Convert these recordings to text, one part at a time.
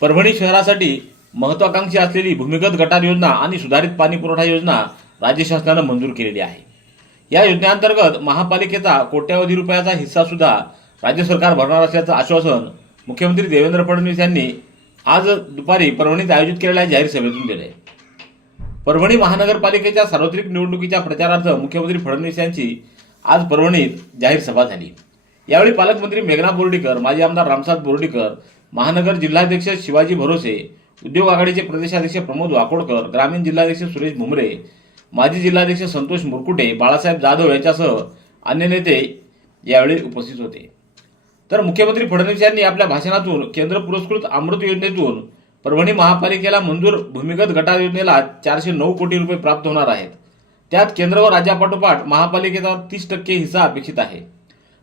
परभणी शहरासाठी महत्वाकांक्षी असलेली भूमिगत गटार योजना आणि सुधारित पाणी पुरवठा योजना राज्य शासनानं मंजूर केलेली आहे. या योजनेअंतर्गत महापालिकेचा कोट्यावधी रुपयाचा हिस्सा सुद्धा राज्य सरकार भरणार असल्याचं आश्वासन मुख्यमंत्री देवेंद्र फडणवीस यांनी आज दुपारी परभणीत आयोजित केलेल्या जाहीर सभेतून दिले. परभणी महानगरपालिकेच्या सार्वत्रिक निवडणुकीच्या प्रचारार्थ मुख्यमंत्री फडणवीस यांची आज परभणीत जाहीर सभा झाली. यावेळी पालकमंत्री मेघना बोर्डीकर माजी आमदार रामसाद बोर्डीकर महानगर जिल्हाध्यक्ष शिवाजी भरोसे उद्योग आघाडीचे प्रदेशाध्यक्ष प्रमोद वाकोडकर ग्रामीण जिल्हाध्यक्ष सुरेश भुमरे माजी जिल्हाध्यक्ष संतोष मुरकुटे बाळासाहेब जाधव यांच्यासह अन्य नेते यावेळी उपस्थित होते. तर मुख्यमंत्री फडणवीस यांनी आपल्या भाषणातून केंद्र पुरस्कृत अमृत योजनेतून परभणी महापालिकेला मंजूर भूमिगत गटार योजनेला चारशे नऊ कोटी रुपये प्राप्त होणार आहेत. त्यात केंद्र व राज्यापाठोपाठ महापालिकेचा तीस टक्के हिस्सा अपेक्षित आहे.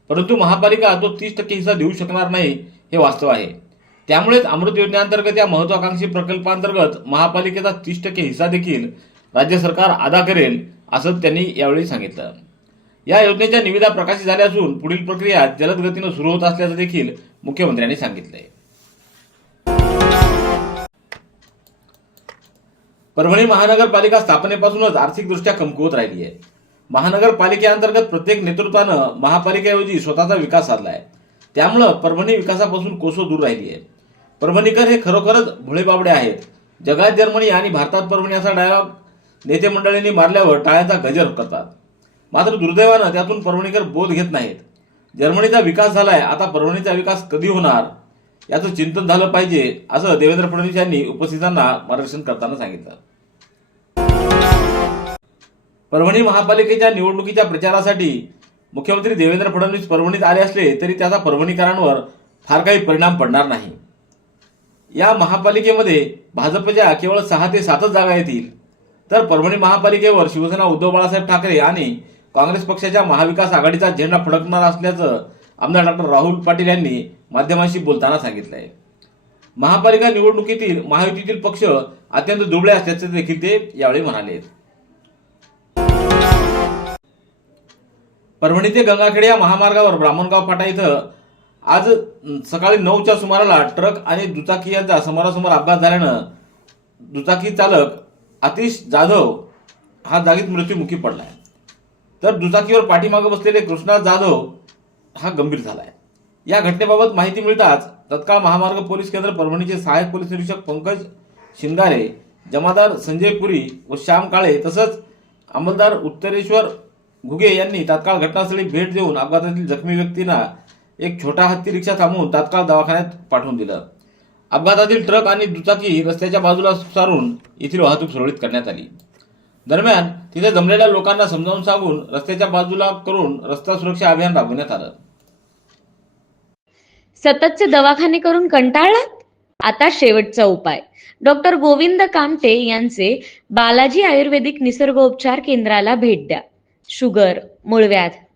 परंतु महापालिका तो तीस टक्के हिस्सा देऊ शकणार नाही हे वास्तव आहे. त्यामुळेच अमृत योजनेअंतर्गत या महत्वाकांक्षी प्रकल्पांतर्गत महापालिकेचा तीस टक्के हिस्सा देखील राज्य सरकार अदा करेल असं त्यांनी यावेळी सांगितलं. या योजनेच्या निविदा प्रकाशित झाल्या असून पुढील प्रक्रिया जलद गतीनं सुरू होत असल्याचं देखील मुख्यमंत्र्यांनी सांगितलंय. परभणी महानगरपालिका स्थापनेपासूनच आर्थिकदृष्ट्या कमकुवत राहिली आहे महानगरपालिकेअंतर्गत प्रत्येक नेतृत्वानं महापालिकेऐवजी स्वतःचा विकास साधलाय. त्यामुळं परभणी विकासापासून कोसो दूर राहिली आहे परभणीकर हे खरोखरच भोळे बाबडे आहेत. जगात जर्मनी आणि भारतात परभणी असा डायलॉग नेते मंडळींनी मारल्यावर टाळ्याचा गजर करतात. मात्र दुर्दैवानं त्यातून परभणीकर बोध घेत नाहीत. जर्मनीचा विकास झालाय आता परभणीचा विकास कधी होणार? याचं चिंतन झालं पाहिजे असं देवेंद्र फडणवीस यांनी उपस्थितांना मार्गदर्शन करताना सांगितलं. परभणी महापालिकेच्या निवडणुकीच्या प्रचारासाठी मुख्यमंत्री देवेंद्र फडणवीस परभणीत आले असले तरी त्याचा परभणीकरांवर फार काही परिणाम पडणार नाही. या महापालिकेमध्ये भाजपच्या केवळ सहा ते सातच जागा येतील. तर परभणी महापालिकेवर शिवसेना उद्धव बाळासाहेब ठाकरे आणि काँग्रेस पक्षाच्या महाविकास आघाडीचा झेंडा फडकणार असल्याचं आमदार डॉक्टर राहुल पाटील यांनी माध्यमांशी बोलताना सांगितलं आहे महापालिका निवडणुकीतील महायुतीतील पक्ष अत्यंत दुबळे असल्याचे देखील ते यावेळी म्हणाले. परभणी ते गंगाखेड या महामार्गावर ब्राह्मणगाव फाटा इथं आज सकाळी नऊच्या सुमाराला ट्रक आणि दुचाकी यांचा समोरासमोर अपघात झाल्यानं दुचाकी चालक आतिश जाधव हा जागीच मृत्यूमुखी पडला आहे तर दुचाकीवर पाठीमागे बसलेले कृष्णा जाधव हा गंभीर झाला आहे या घटनेबाबत माहिती मिळताच तत्काळ महामार्ग पोलीस केंद्र परभणीचे सहाय्यक पोलीस निरीक्षक पंकज शिंगारे जमादार संजय पुरी व श्याम काळे तसंच अंमलदार उत्तरेश्वर घुगे यांनी तात्काळ घटनास्थळी भेट देऊन अपघातातील जखमी व्यक्तींना एक छोटा हत्ती रिक्षा थांबवून तात्काळ दवाखान्यात पाठवून दिलं. अपघातातील ट्रक आणि दुचाकी रस्त्याच्या बाजूला सारून येथील वाहतूक सुरळीत करण्यात आली. दरम्यान तिथे जमलेल्या लोकांना समजावून सांगून रस्त्याच्या बाजूला करून रस्ता सुरक्षा अभियान राबवण्यात आलं. सततचे दवाखाने करून कंटाळलात? आता शेवटचा उपाय. डॉक्टर गोविंद कामटे यांचे बालाजी आयुर्वेदिक निसर्गोपचार केंद्राला भेट द्या. शुगर मूळव्याध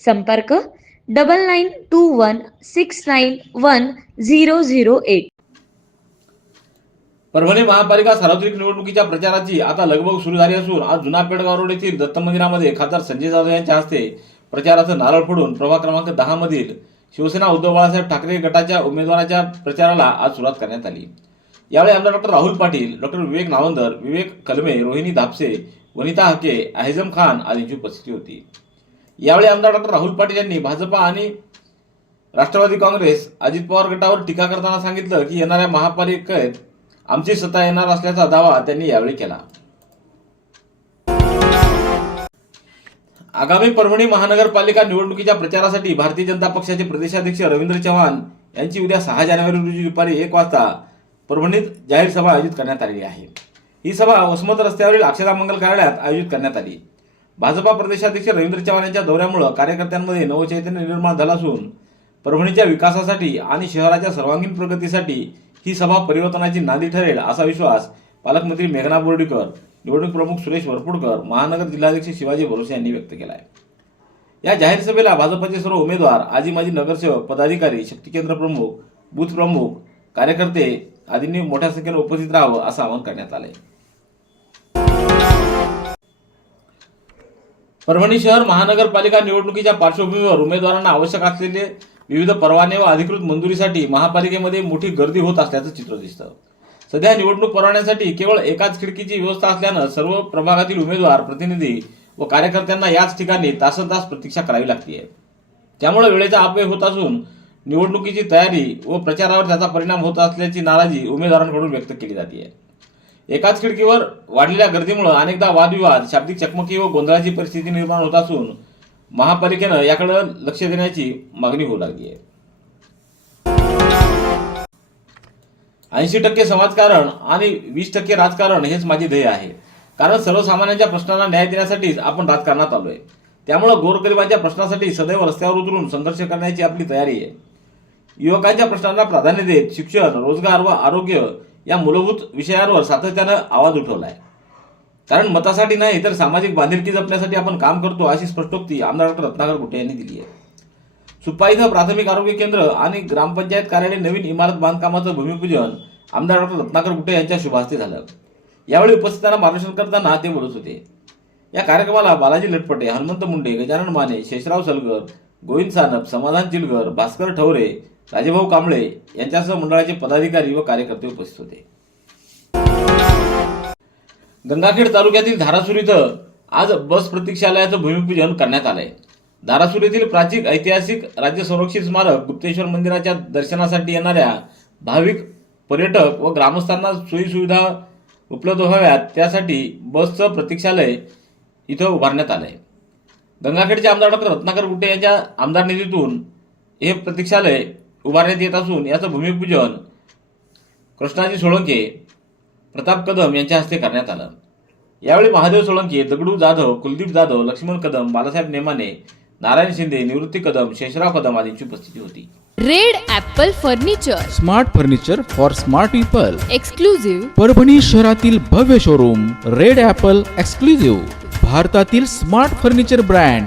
संपर्क double nine two one six nine one zero zero eight. Parbhani महापालिका सार्वत्रिक निवडणुकीच्या प्रचाराची आता लगबग सुरू झाली असून आज जुना पेडगाव रोड येथील दत्त मंदिरामध्ये खासदार संजय जाधव यांच्या हस्ते प्रचाराचं नारळ फोडून प्रभाग क्रमांक दहा मधील शिवसेना उद्धव बाळासाहेब ठाकरे गटाच्या उमेदवाराच्या प्रचाराला आज सुरुवात करण्यात आली. यावेळी आमदार डॉक्टर राहुल पाटील डॉक्टर विवेक नावंदर विवेक कलमे रोहिणी धापसे वनिता हके आहिजम खान आदींची उपस्थिती होती. यावेळी आमदार डॉक्टर राहुल पाटील यांनी भाजपा आणि राष्ट्रवादी काँग्रेस अजित पवार गटावर टीका करताना सांगितलं की येणाऱ्या महापालिकेत आमची सत्ता येणार असल्याचा दावा त्यांनी यावेळी केला. आगामी परभणी महानगरपालिका निवडणुकीच्या प्रचारासाठी भारतीय जनता पक्षाचे प्रदेशाध्यक्ष रवींद्र चव्हाण यांची उद्या सहा जानेवारी रोजी दुपारी एक वाजता परभणीत जाहीर सभा आयोजित करण्यात आलेली आहे. ही सभा वसमत रस्त्यावरील अक्षरा मंगल कार्यालयात आयोजित करण्यात आली. भाजपा प्रदेशाध्यक्ष रवींद्र चव्हाण यांच्या दौऱ्यामुळे कार्यकर्त्यांमध्ये नवचैतन्य निर्माण झालं असून परभणीच्या विकासासाठी आणि शहराच्या सर्वांगीण प्रगतीसाठी ही सभा परिवर्तनाची नांदी ठरेल असा विश्वास पालकमंत्री मेघना बोर्डीकर निवडणूक प्रमुख सुरेश वरपुडकर महानगर जिल्हाध्यक्ष शिवाजी भरोसे यांनी व्यक्त केला आहे या जाहीर सभेला भाजपचे सर्व उमेदवार आजी माजी नगरसेवक पदाधिकारी शक्तिकेंद्र प्रमुख बूथ प्रमुख कार्यकर्ते आदींनी मोठ्या संख्येने उपस्थित राहावं असं आवाहन करण्यात आलं आहे परभणी शहर महानगरपालिका निवडणुकीच्या पार्श्वभूमीवर उमेदवारांना आवश्यक असलेले विविध परवाने व अधिकृत मंजुरीसाठी महापालिकेमध्ये मोठी गर्दी होत असल्याचं चित्र दिसतं. सध्या निवडणूक परवान्यासाठी केवळ एकाच खिडकीची व्यवस्था असल्यानं सर्व प्रभागातील उमेदवार प्रतिनिधी व कार्यकर्त्यांना याच ठिकाणी तासन तास प्रतीक्षा करावी लागते त्यामुळे वेळेचा अपव्यय होत असून निवडणुकीची तयारी व प्रचारावर त्याचा परिणाम होत असल्याची नाराजी उमेदवारांकडून व्यक्त केली जाते एकाच खिडकीवर वाढलेल्या गर्दीमुळे अनेकदा वादविवाद शाब्दिक चकमकी व गोंधळाची परिस्थिती निर्माण होत असून महापालिकेनं याकडे लक्ष देण्याची मागणी होऊ लागली आहे. ऐंशी टक्के समाजकारण आणि वीस टक्के राजकारण हेच माझे ध्येय आहे. कारण सर्वसामान्यांच्या प्रश्नांना न्याय देण्यासाठीच आपण राजकारणात आलोय. त्यामुळे गोरगरिबांच्या प्रश्नासाठी सदैव रस्त्यावर उतरून संघर्ष करण्याची आपली तयारी आहे. युवकांच्या प्रश्नांना प्राधान्य देत शिक्षण रोजगार व आरोग्य या मूलभूत विषयांवर सातत्यानं आवाज उठवलाय. कारण मतासाठी नाही तर सामाजिक बांधिलकी जपण्यासाठी आपण काम करतो अशी स्पष्टोक्ती आमदार डॉक्टर रत्नाकर गुटे यांनी दिली आहे. सुप्पा इथं प्राथमिक आरोग्य केंद्र आणि ग्रामपंचायत कार्यालय नवीन इमारत बांधकामाचं भूमिपूजन आमदार डॉक्टर रत्नाकर गुटे यांच्या शुभास्ते झालं. यावेळी उपस्थितांना मार्गदर्शन करताना ते बोलत होते. या कार्यक्रमाला बालाजी लटपटे हनुमंत मुंडे गजानन माने शेषराव सलगर गोविंद सानप समाधान चिलगर भास्कर ठवरे राजेभाऊ कांबळे यांच्यासह मंडळाचे पदाधिकारी व कार्यकर्ते उपस्थित होते. गंगाखेड तालुक्यातील धारासूर इथं आज बस प्रतीक्षालयाचं भूमिपूजन करण्यात आलंय. धारासूर येथील प्राचीन ऐतिहासिक राज्य संरक्षित स्मारक गुप्तेश्वर मंदिराच्या दर्शनासाठी येणाऱ्या भाविक पर्यटक व ग्रामस्थांना सोयीसुविधा उपलब्ध व्हाव्यात त्यासाठी बसचं प्रतीक्षालय इथं उभारण्यात आलंय. गंगाखेडचे आमदार डॉक्टर रत्नाकर गुट्टे यांच्या आमदार निधीतून हे प्रतीक्षालय उभारण्यात येत असून याचं भूमिपूजन कृष्णाजी सोळंके प्रताप कदम यांच्या हस्ते करण्यात आलं. यावेळी महादेव सोळंके दगडू जाधव कुलदीप जाधव लक्ष्मण कदम बालासाहेब नेमाने नारायण शिंदे निवृत्ती कदम शेषराव कदम आदींची उपस्थिती होती. Red apple furniture. Smart furniture for smart people. Exclusive Parbhani शहरातील भव्य शोरूम रेड ॲपल एक्सक्लुझिव्ह भारतातील smart furniture brand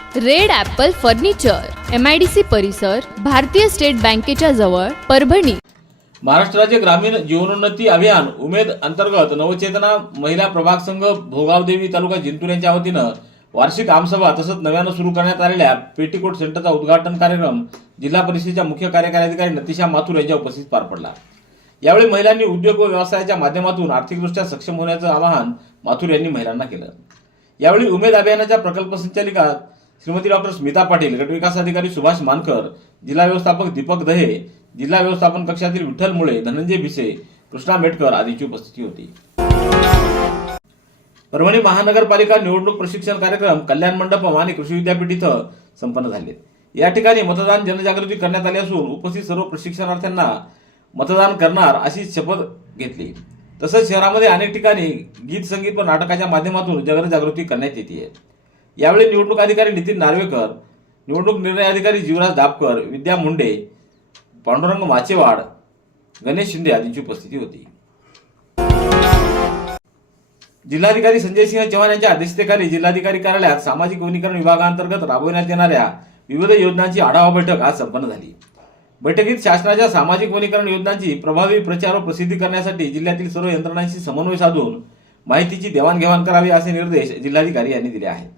Red apple furniture M I D C परिसर भारतीय स्टेट बँकेच्या जवळ परभणी. महाराष्ट्र राज्य ग्रामीण जीवनोन्नती अभियान उमेद अंतर्गत नवचेतना महिला प्रभाग संघ भोगावदेवी तालुका जिंतूर यांच्या वतीनं वार्षिक आमसभा तसंच नव्यानं सुरू करण्यात आलेल्या पेटीकोट सेंटरचा उद्घाटन कार्यक्रम जिल्हा परिषदेच्या मुख्य कार्यकारी अधिकारी नतिशा माथुर यांच्या उपस्थित पार पडला. यावेळी महिलांनी उद्योग व व्यवसायाच्या माध्यमातून आर्थिकदृष्ट्या सक्षम होण्याचं आवाहन माथुर यांनी महिलांना केलं. यावेळी उमेद अभियानाच्या प्रकल्प संचालिका श्रीमती डॉक्टर स्मिता पाटील गटविकास अधिकारी सुभाष मानकर जिल्हा व्यवस्थापक दीपक दहे जिल्हा व्यवस्थापन कक्षातील विठ्ठल मुळे धनंजय भिसे कृष्णा मेटकर आदींची उपस्थिती होती. परभणी महानगरपालिका निवडणूक प्रशिक्षण कार्यक्रम कल्याण मंडपम आणि कृषी विद्यापीठ इथं संपन्न झाले. या ठिकाणी मतदान जनजागृती करण्यात आली असून उपस्थित सर्व प्रशिक्षणार्थ्यांना मतदान करणार अशी शपथ घेतली. तसंच शहरामध्ये अनेक ठिकाणी गीत संगीत व नाटकाच्या माध्यमातून जनजागृती करण्यात येते यावेळी निवडणूक अधिकारी नितीन नार्वेकर निवडणूक निर्णय अधिकारी जीवराज दापकर विद्या मुंडे पांडुरंग माचेवाड गणेश शिंदे आदींची उपस्थिती होती. जिल्हाधिकारी संजय सिंह चव्हाण यांच्या अध्यक्षतेखाली जिल्हाधिकारी कार्यालयात सामाजिक वनीकरण विभागांतर्गत राबविण्यात येणाऱ्या विविध योजनांची आढावा बैठक आज संपन्न झाली. बैठकीत शासनाच्या सामाजिक वनीकरण योजनांची प्रभावी प्रचार व प्रसिद्धी करण्यासाठी जिल्ह्यातील सर्व यंत्रणांशी समन्वय साधून माहितीची देवाणघेवाण करावी असे निर्देश जिल्हाधिकारी यांनी दिले आहेत.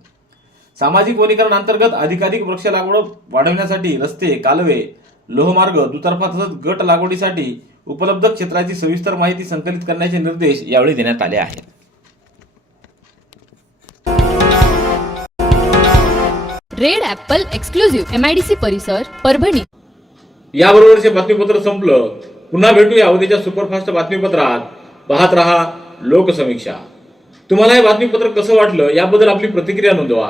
सामाजिक वनीकरण अंतर्गत अधिकाधिक वृक्ष लागवड वाढवण्यासाठी रस्ते कालवे लोहमार्ग दुतर्फा तसंच गट लागवडीसाठी उपलब्ध क्षेत्राची सविस्तर माहिती संकलित करण्याचे निर्देश यावेळी देण्यात आले आहेत. Red apple exclusive M I D C परिसर परभणी. याबरोबरचे बातमीपत्र संपलं. पुन्हा भेटूया उद्याच्या सुपरफास्ट बातमीपत्रात. पाहत रहा लोकसमीक्षा. तुम्हाला हे बातमीपत्र कसं वाटलं याबद्दल आपली प्रतिक्रिया नोंदवा.